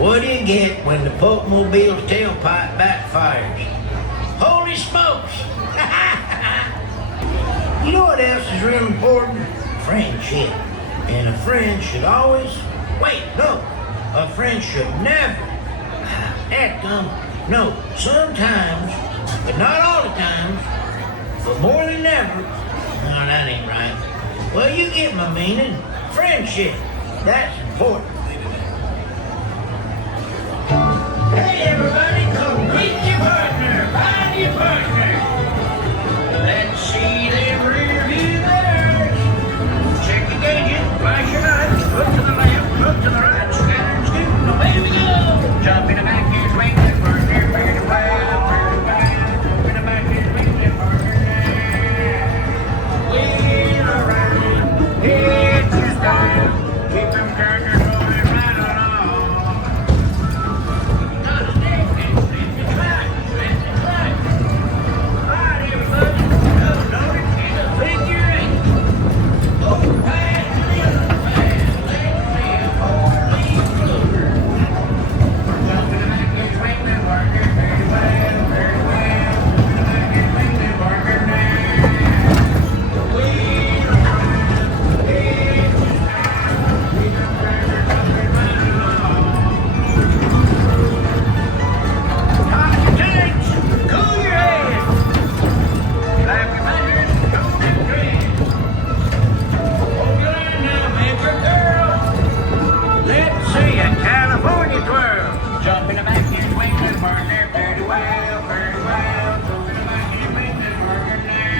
What do you get when the Pokemobile's tailpipe backfires? Holy smokes! You know what else is real important? Friendship. And a friend should always... Wait, no. A friend should never... No, sometimes, but not all the times, but more than never. No, that ain't right. Well, you get my meaning. Friendship. That's important. Hey, everybody, come meet your partner. Find your partner. Let's see them rear view mirrors. Check the gauges, flash your lights, look to the left, look to the right, scatter and scoot, and away we go. Jump in the back here, swing that partner, pretty well, pretty well. Jump in the back here, swing that partner now. Wheel around, hit your style, keep them characters rolling right along. Not a stick, it's a clap, it's a clap. All right, everybody, notice it's a figure eight. Oh, pass to the other side, let's see a four-leaf clover. Jump in the back here, swing that partner, very well, very well. Jump in the back here, swing that partner now. Wheel around, hit your style, keep them characters rolling right along. Talk your tanks, cool your head. Clap your fingers, hold them dreads. Hold your line now, man, good girl. Let's see a California twirl. Jump in the back here, swing that partner, very well, very well. Jump in the back here, swing that partner now.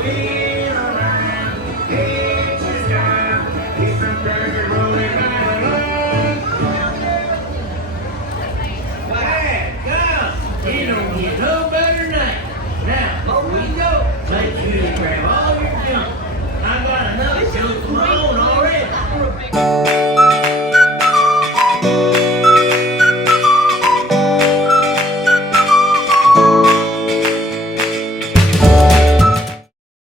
Wheel around, hit your style, keep them characters rolling right along. Hey, come. You don't get no better than that. Now, before we go, make sure you grab all